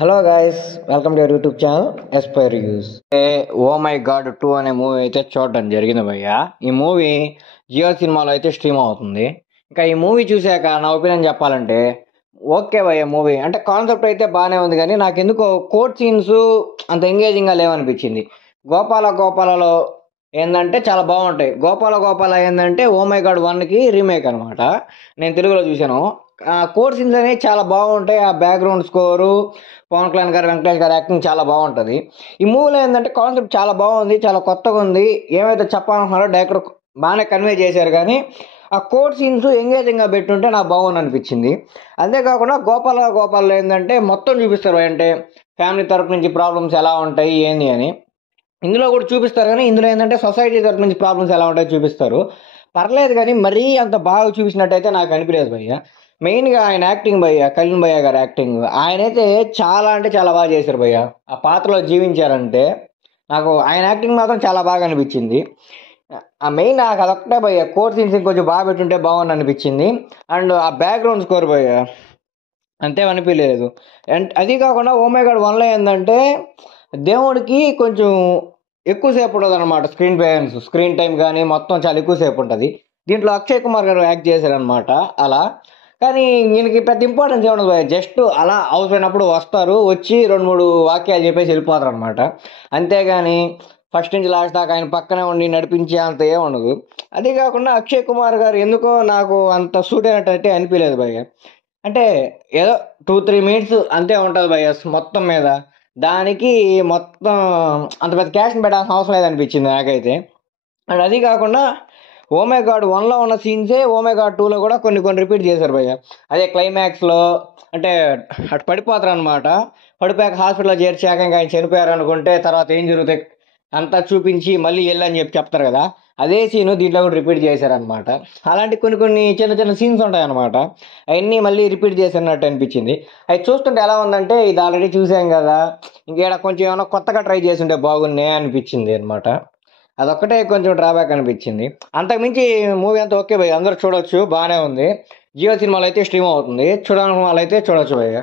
Hello guys, welcome to your YouTube channel Aspire Reviews. Oh my god 2 అనే movie అయితే చూడడం జరిగింది భయ్య. ఈ మూవీ జియో సినిమాలో అయితే స్ట్రీమ్ అవుతుంది. ఇంకా ఈ మూవీ చూశాక నా ఒపీనియన్ చెప్పాలంటే ఓకే భయ్య, మూవీ అంటే కాన్సెప్ట్ అయితే బాగానే ఉంది, కానీ నాకు ఎందుకో కోర్ట్ సీన్స్ అంత ఎంగేజింగ్గా లేవనిపించింది. గోపాలలో ఏంటంటే చాలా బాగుంటాయి. గోపాల ఏంటంటే ఓ మై గాడ్ 1కి రీమేక్ అనమాట. నేను తెలుగులో చూశాను. కోర్ సీన్స్ అనేవి చాలా బాగుంటాయి. ఆ బ్యాక్గ్రౌండ్ స్కోరు, పవన్ కళ్యాణ్ గారు, వెంకటేష్ గారు యాక్టింగ్ చాలా బాగుంటుంది. ఈ మూవీలో ఏంటంటే కాన్సెప్ట్ చాలా బాగుంది, చాలా కొత్తగా ఉంది. ఏమైతే చెప్పాలనుకున్నారో డైరెక్టర్ బాగానే కన్వే చేశారు, కానీ ఆ కోర్ సీన్స్ ఎంగేజింగ్గా పెట్టుంటే నాకు బాగుంది అనిపించింది. అంతేకాకుండా గోపాలలో ఏంటంటే మొత్తం చూపిస్తారు, అంటే ఫ్యామిలీ తరపు నుంచి ప్రాబ్లమ్స్ ఎలా ఉంటాయి ఏంది అని ఇందులో కూడా చూపిస్తారు. కానీ ఇందులో ఏంటంటే సొసైటీ తరపు నుంచి ప్రాబ్లమ్స్ ఎలా ఉంటాయో చూపిస్తారు. పర్లేదు, కానీ మరీ అంత బాగా చూపించినట్టయితే నాకు అనిపించలేదు భయ్య. మెయిన్గా ఆయన యాక్టింగ్ భయ్య, కళ్యాణ్ భయ్య గారి యాక్టింగ్ ఆయనైతే చాలా అంటే చాలా బాగా చేశారు భయ్య. ఆ పాత్రలో జీవించారంటే నాకు ఆయన యాక్టింగ్ మాత్రం చాలా బాగా అనిపించింది. ఆ మెయిన్ నాకు అదొక్కటే భయ్య, కోర్ సీన్స్ కొంచెం బాగా పెట్టుంటే బాగుంది అనిపించింది. అండ్ ఆ బ్యాక్గ్రౌండ్ స్కోర్ భయ్య అంతే అనిపించలేదు. అండ్ అది కాకుండా ఓ మై గాడ్ 1లో ఏంటంటే దేవుడికి కొంచెం ఎక్కువసేపు ఉంటుంది అనమాట. స్క్రీన్ టైం కానీ మొత్తం చాలా ఎక్కువసేపు ఉంటుంది. దీంట్లో అక్షయ్ కుమార్ గారు యాక్ట్ చేశారనమాట అలా. కానీ ఈయనకి పెద్ద ఇంపార్టెన్స్ ఏముండదు, జస్ట్ అలా అవసరమైనప్పుడు వస్తారు, వచ్చి 2-3 వాక్యాలు చెప్పేసి వెళ్ళిపోతారు అనమాట. అంతేగాని ఫస్ట్ నుంచి లాస్ట్ దాకా ఆయన పక్కనే ఉండి నడిపించే అంత ఏముండదు. అదే కాకుండా అక్షయ్ కుమార్ గారు ఎందుకో నాకు అంత సూట్ అయినట్టయితే అనిపించలేదు భయ్య. అంటే ఏదో 2-3 మినిట్స్ అంతే ఉంటుంది భయ్య మొత్తం మీద. దానికి మొత్తం అంత పెద్ద క్యాష్ని పెట్టాల్సిన అవసరం లేదనిపించింది నాకైతే. అండ్ అది కాకుండా ఓమే గాడ్ 1లో ఉన్న సీన్సే ఓమే గాడ్ 2లో కూడా కొన్ని రిపీట్ చేశారు భయ్య. అదే క్లైమాక్స్లో అంటే అటు పడిపోతారు అనమాట. పడిపోయాక హాస్పిటల్లో చేర్చాక ఇంకా ఆయన చనిపోయారు అనుకుంటే తర్వాత ఏం జరుగుతాయి అంతా చూపించి మళ్ళీ వెళ్ళని చెప్తారు కదా, అదే సీను దీంట్లో కూడా రిపీట్ చేశారనమాట. అలాంటి కొన్ని చిన్న సీన్స్ ఉంటాయన్నమాట. అవన్నీ మళ్ళీ రిపీట్ చేసినట్టు అనిపించింది. అవి చూస్తుంటే ఎలా ఉందంటే ఇది ఆల్రెడీ చూసాం కదా, ఇంకేడ కొంచెం ఏమైనా కొత్తగా ట్రై చేసి ఉంటే బాగున్నే అనిపించింది అనమాట. అదొక్కటే కొంచెం డ్రాబ్యాక్ అనిపించింది. అంతకుమించి మూవీ అంతా ఓకే భయ్య, అందరూ చూడొచ్చు, బాగానే ఉంది. జియో సినిమాలో అయితే స్ట్రీమ్ అవుతుంది, చూడాలనుకున్న వాళ్ళైతే చూడొచ్చు భయ్య.